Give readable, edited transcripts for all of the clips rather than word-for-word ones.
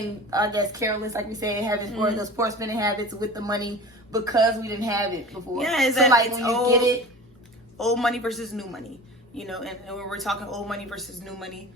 I guess careless, like we said, having those poor spending habits with the money because we didn't have it before. Yeah, so like when you get it, old money versus new money, you know, and when we're talking old money versus new money,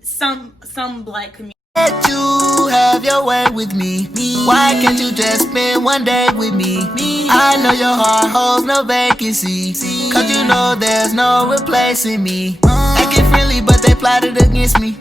some black community. Let you have your way with me. Why can't you just spend one day with me? I know your heart holds no vacancy, cause you know there's no replacing me. Acting friendly, but they plotted against me.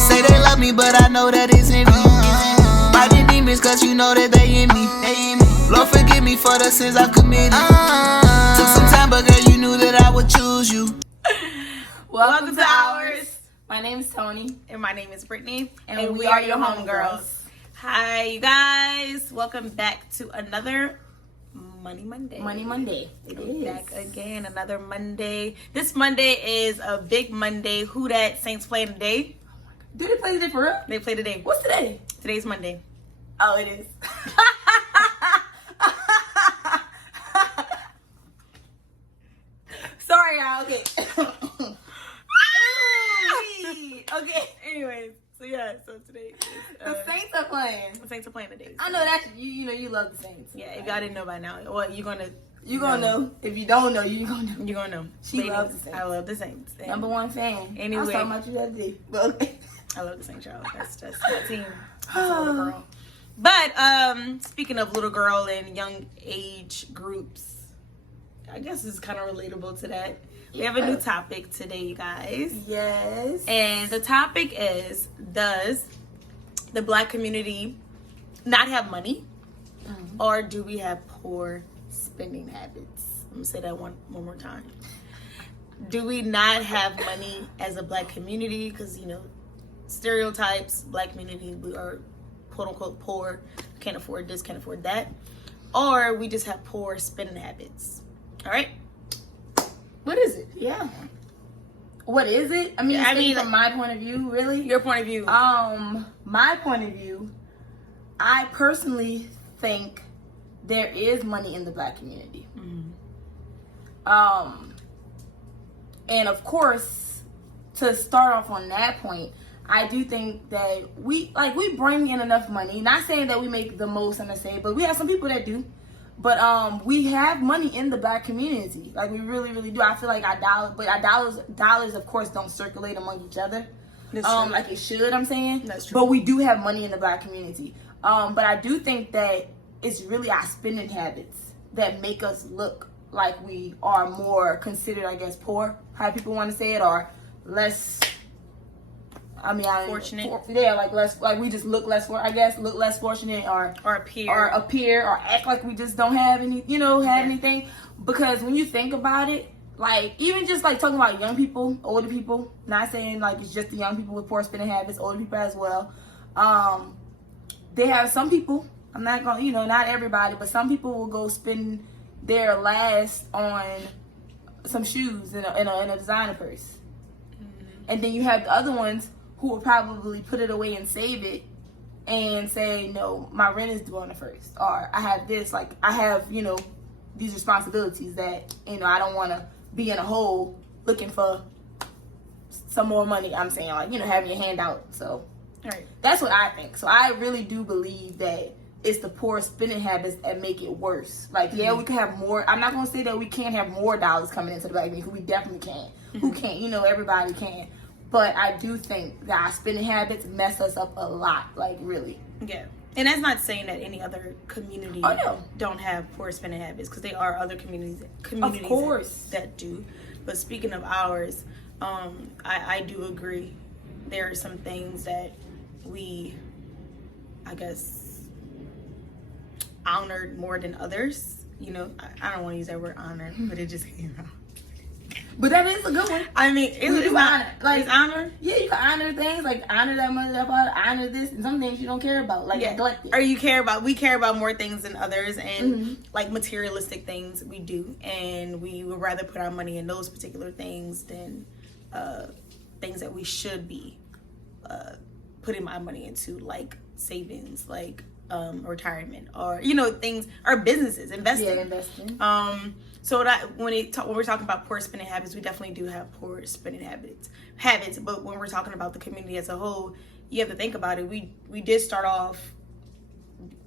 Say they love me, but I know that it's in me. Fighting demons, cause you know that they in me. Lord, forgive me for the sins I've committed. Took some time, but girl, you knew that I would choose you. Welcome to Ours. My name is Tony. And my name is Brittany. And we are your homegirls. Hi, you guys. Welcome back to another Money Monday. Money Monday. It is. Back again, another Monday. This Monday is a big Monday. Who that Saints play today? Do they play today for real? They play today. What's today? Today's Monday. Oh, it is. Sorry, y'all. Okay. Okay. Anyways, so today The Saints are playing. the Saints are playing today. I know that you know you love the Saints. Yeah, if y'all didn't know by now, well, you're gonna know. If you don't know, you're gonna know. You're gonna know. She loves the Saints. I love the Saints. And Number one fan. Anyway. I was talking about you the other day. But okay. I love the Saints, y'all. That's just my team. That's a little girl. But speaking of little girl and young age groups, I guess it's kind of relatable to that. We have a new topic today, you guys. Yes. And the topic is, does the black community not have money? Or do we have poor spending habits? I'm going to say that one more time. Do we not have money as a black community? Because, you know, stereotypes, black community, we are quote unquote poor, can't afford this, can't afford that. Or we just have poor spending habits. All right? What is it? Yeah. What is it? I mean, from my point of view, really? Your point of view. My point of view, I personally think there is money in the black community. And of course, to start off on that point, I do think that we bring in enough money. Not saying that we make the most, I'm gonna say, but we have some people that do. But we have money in the black community. Like we really, really do. I feel like our dollars of course don't circulate among each other. Like it should, I'm saying. That's true. But we do have money in the black community. But I do think that it's really our spending habits that make us look like we are more considered, I guess, poor, how people want to say it, or less. Fortunate. We just look less look less fortunate, or appear, or act like we just don't have any, anything. Because when you think about it, like even just like talking about young people, older people, not saying like it's just the young people with poor spending habits, older people as well. They have some people. I'm not gonna, not everybody, but some people will go spend their last on some shoes in a designer purse, and then you have the other ones who will probably put it away and save it and say, no, my rent is due on the 1st. Or I have this, like, I have, these responsibilities that, I don't want to be in a hole looking for some more money. I'm saying, like, having your hand out. So that's what I think. So I really do believe that it's the poor spending habits that make it worse. Like, yeah, we could have more. I'm not going to say that we can't have more dollars coming into the black community. We definitely can. Who can't? Everybody can. But I do think that our spending habits mess us up a lot, like really. Yeah. And that's not saying that any other community don't have poor spending habits, because there are other communities of course that do. But speaking of ours, I do agree. There are some things that we, I guess, honored more than others. I don't want to use that word honor, but it just came out. But that is a good one. I mean, it's honor. Like, it's honor? Yeah, you can honor things, like honor that mother, that father, honor this, and some things you don't care about, like neglect it. Or we care about more things than others, and like materialistic things we do, and we would rather put our money in those particular things than things that we should be putting my money into, like savings, like retirement, or things, or businesses, investing. Yeah, investing. So that when we're talking about poor spending habits, we definitely do have poor spending habits. But when we're talking about the community as a whole, you have to think about it. We did start off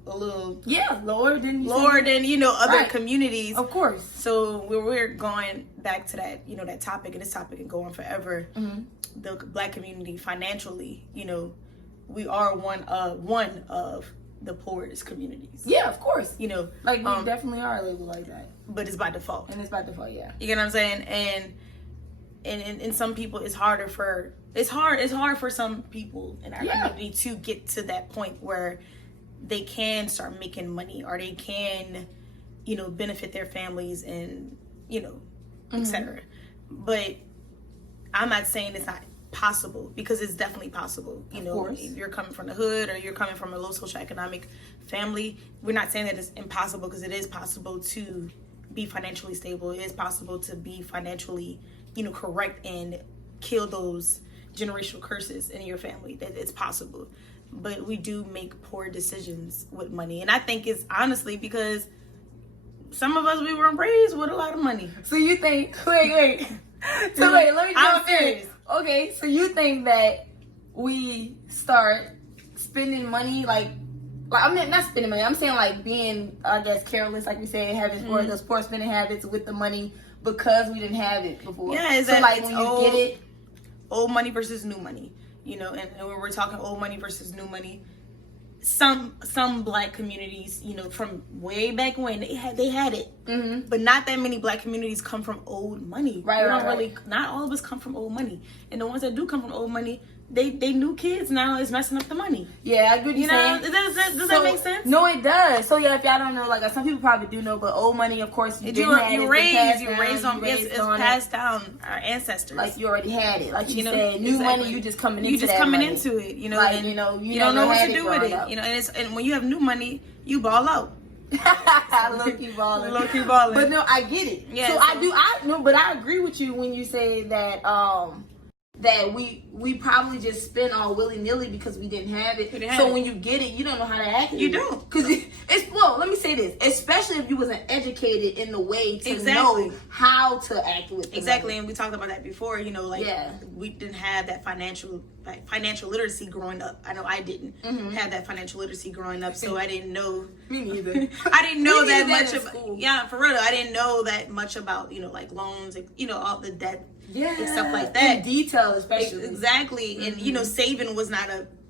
a little lower than other communities, of course. So we're going back to that that topic and this topic and going forever. The Black community financially, we are one of the poorest communities. Yeah, of course. We definitely are labeled like that. But it's by default. And it's by default, yeah. You get what I'm saying? And some people, it's hard for some people in our community to get to that point where they can start making money, or they can, benefit their families and, etc. But I'm not saying it's not possible, because it's definitely possible. If you're coming from the hood or you're coming from a low socioeconomic family, we're not saying that it's impossible, because it is possible to be financially stable. It is possible to be financially, correct and kill those generational curses in your family. That it's possible. But we do make poor decisions with money. And I think it's honestly because some of us, we weren't raised with a lot of money. So you think, wait. So wait, let me jump in. Okay, so you think that we start spending money like I'm not spending money. I'm saying like being, I guess, careless, like we said, having those poor spending habits with the money because we didn't have it before. Yeah, so like when you get it, old money versus new money, and when we're talking old money versus new money, some Black communities, from way back when they had it, but not that many Black communities come from old money. Right. Not all of us come from old money, and the ones that do come from old money, they new kids now is messing up the money. Yeah, I agree. Does that make sense? No, it does. So yeah, if y'all don't know, like some people probably do know, but old money, of course, you raised on it's passed down our ancestors. Like you already had it. Like you said, new money, you just coming into it. You don't know what to do with it. And when you have new money, you ball out. Low key balling. But no, I get it. Yeah, so I agree with you when you say that that we probably just spend all willy-nilly because we didn't have it. When you get it, you don't know how to act. You don't. Because let me say this, especially if you wasn't educated in the way to know how to act with it. Exactly, and we talked about that before, we didn't have that financial literacy growing up. I know I didn't have that financial literacy growing up, so I didn't know. Me neither. I didn't know that much about, for real, I didn't know that much about, like loans, all the debt. Yeah, and stuff like that. In detail, especially. Exactly. And saving was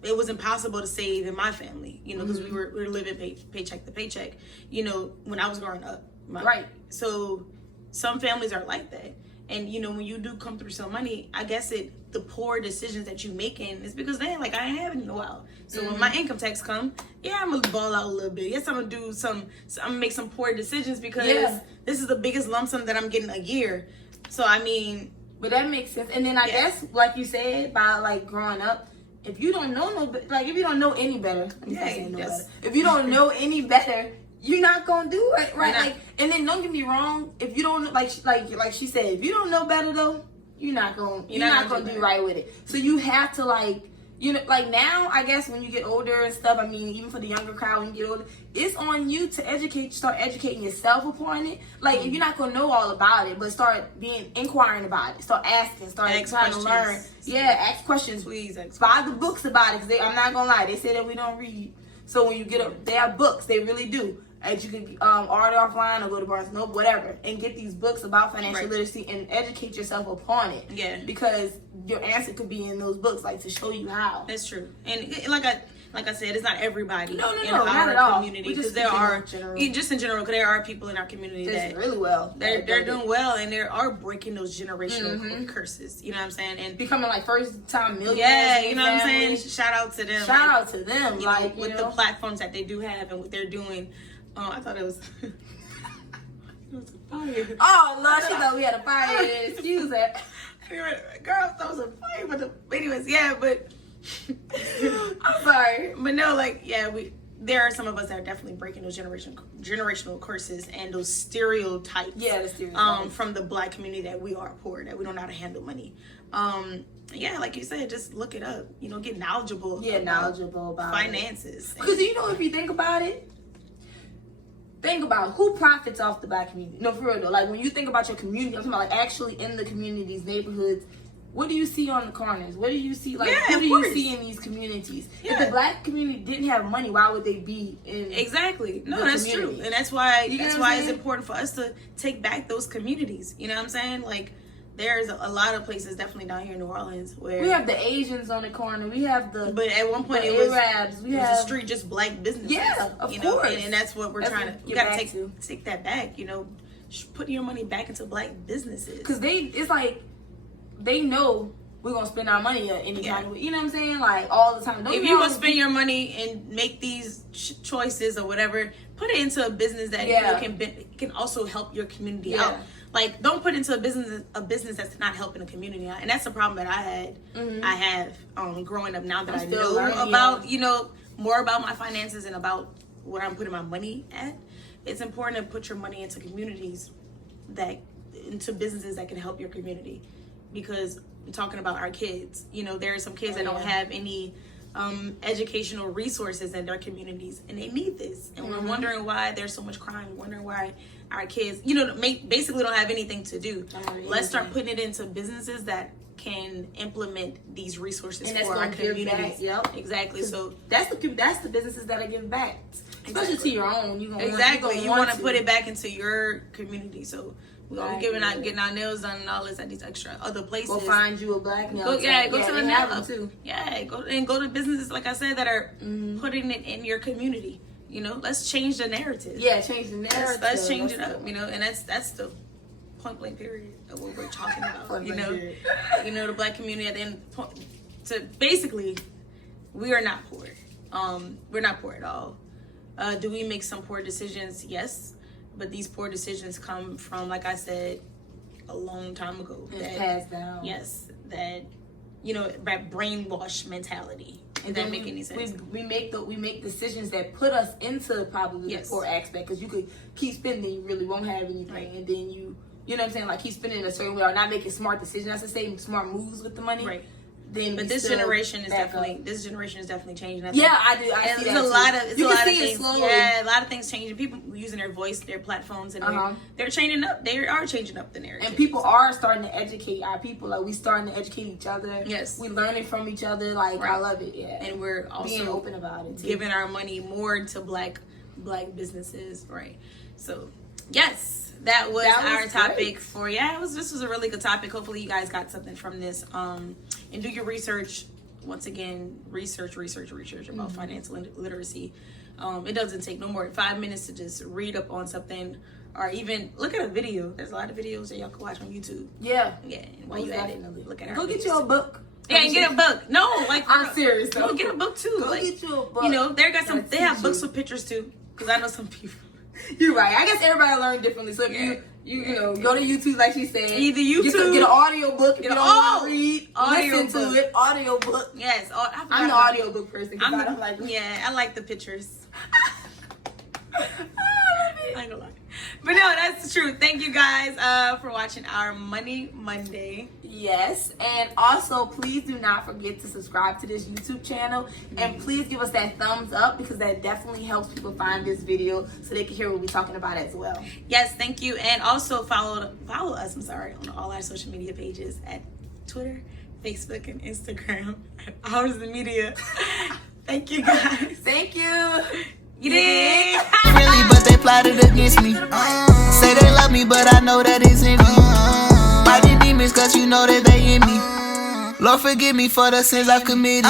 it was impossible to save in my family, because we were living paycheck to paycheck, when I was growing up. Right. So some families are like that. And when you do come through some money, I guess the poor decisions that you making is because I ain't having it in a while. So when my income tax come, I'm gonna ball out a little bit. Yes, I'm gonna do I'm gonna make some poor decisions because this is the biggest lump sum that I'm getting a year. So but that makes sense. And then I guess, like you said, by growing up, if you don't know if you don't know any better, if you don't know any better, you're not gonna do it, right? And then don't get me wrong, if you don't like she said, if you don't know better though, you're not gonna do right with it. So you have to now, I guess when you get older and stuff, even for the younger crowd, when you get older, it's on you to start educating yourself upon it. If you're not gonna know all about it, but start inquiring about it, start asking, trying to learn. Ask questions. Please. Buy the books about it, because I'm not gonna lie, they say that we don't read. So when you get up, they have books, they really do. You can order offline or go to Barnes & Noble, whatever, and get these books about financial literacy and educate yourself upon it. Yeah. Because your answer could be in those books, to show you how. That's true. And like I said, it's not everybody in not at our all. community, because there are just in general, because there are people in our community that really well. They're doing well, and they are breaking those generational curses. You know what I'm saying? And becoming first time millionaires. Yeah, you know what I'm saying? Shout out to them. Shout out to them. With the platforms that they do have and what they're doing. I thought it was. It was a fire. Oh Lord, she thought we had a fire. Excuse her. Girl, that was a fire. But anyways, but I'm sorry. But no, there are some of us that are definitely breaking those generational curses and those stereotypes. Yeah, the stereotypes. From the Black community that we are poor, that we don't know how to handle money. Like you said, just look it up. Get knowledgeable. Knowledgeable about finances. Because if you think about it. Think about who profits off the Black community. No, for real though. When you think about your community, I'm talking about actually in the communities, neighborhoods, what do you see on the corners? What do you see? Like, Yeah, who of do course. you see in these communities? Yeah. If the black community didn't have money, why would they be in Exactly. No, the that's community? true. And that's why You know it's what I'm saying? important for us to take back those communities. You know what I'm saying? Like, there's a lot of places definitely down here in New Orleans where We have the Asians on the corner. We have the but at one point the it was Arabs. We it was have a street just black businesses. Yeah, of you know, course. and that's what we're That's trying what to. we You get gotta back take that back. You know, put your money back into black businesses. because it's like they know we're gonna spend our money at any Yeah. time. You know what I'm saying? Like all the time. Don't If get you're me gonna wrong, spend your money and make these choices or whatever, put it into a business that Yeah. can also help your community Yeah. out. Like, don't put into a business that's not helping the community out. And that's the problem that I had. I have growing up now that I'm I still know learning, about more about my finances and about where I'm putting my money at. It's important to put your money into communities into businesses that can help your community, because I'm talking about our kids. You know, there are some kids that don't have any educational resources in their communities, and they need this. And we're wondering why there's so much crime. We're wondering why our kids, basically don't have anything to do. Let's start putting it into businesses that can implement these resources And that's for our gonna give communities. back, yep. Exactly. So that's the businesses that I give back, especially to your own. You want to put it back into your community. So we're gonna be Right. getting our nails done and all this at these extra other places. Go find you a black nail. Go to the they nail have them up. too. Yeah, go to businesses like I said that are putting it in your community. You know, let's change the narrative. Yeah, change the narrative. Let's change it up. You know, and that's the point blank period of what we're talking about. Point you blank know, period. the black community at the end. So basically, we are not poor. We're not poor at all. Do we make some poor decisions? Yes, but these poor decisions come from, like I said, a long time ago. It's passed down. Yes, that that brainwash mentality. Does that make any sense? We make decisions that put us into probably the poor aspect, because you could keep spending, you really won't have anything, Right. and then you know what I'm saying, like keep spending in a certain way or not making smart decisions. That's to say smart moves with the money. Right. Then But this generation is definitely changing. I do. I and see there's that a too. lot of You a can lot of see it things. slowly. Yeah, a lot of things changing. People using their voice, their platforms, and they're changing up. They are changing up the narrative. And people are starting to educate our people. Like we starting to educate each other. Yes. We learning from each other. Like I love it. Yeah. And we're also being open about it too. giving our money more to black businesses, right? So yes. That was our topic great. for this was a really good topic. Hopefully you guys got something from this. And do your research. Once again, research about financial literacy. It doesn't take no more than 5 minutes to just read up on something, or even look at a video. There's a lot of videos that y'all can watch on YouTube. Yeah. Yeah. And while you at it, look at our Go get videos. you a book. Yeah, and get a book. No, like I'm serious. Go get a book too. Go get you a book. You know, they got some. That'll They have teach books you. with pictures too. Because I know some people. You're right. I guess everybody learn differently. So if you go to YouTube, like she said, Either YouTube, get an audio book. If you don't want to read, audio listen to it. Audio book. Yes, I'm the audio book person. I don't like. I like the pictures. I I ain't gonna lie. But no, that's true. Thank you guys for watching our Money Monday. Yes, and also please do not forget to subscribe to this YouTube channel, and please give us that thumbs up, because that definitely helps people find this video so they can hear what we're talking about as well. Yes, thank you, and also follow us. On all our social media pages at Twitter, Facebook, and Instagram at Oursthemedia. Thank you guys. Thank you. You did. Really, but they plotted against me. Say they love me, but I know that it's in me. Fighting demons, cause you know that they in me. Lord, forgive me for the sins I've committed.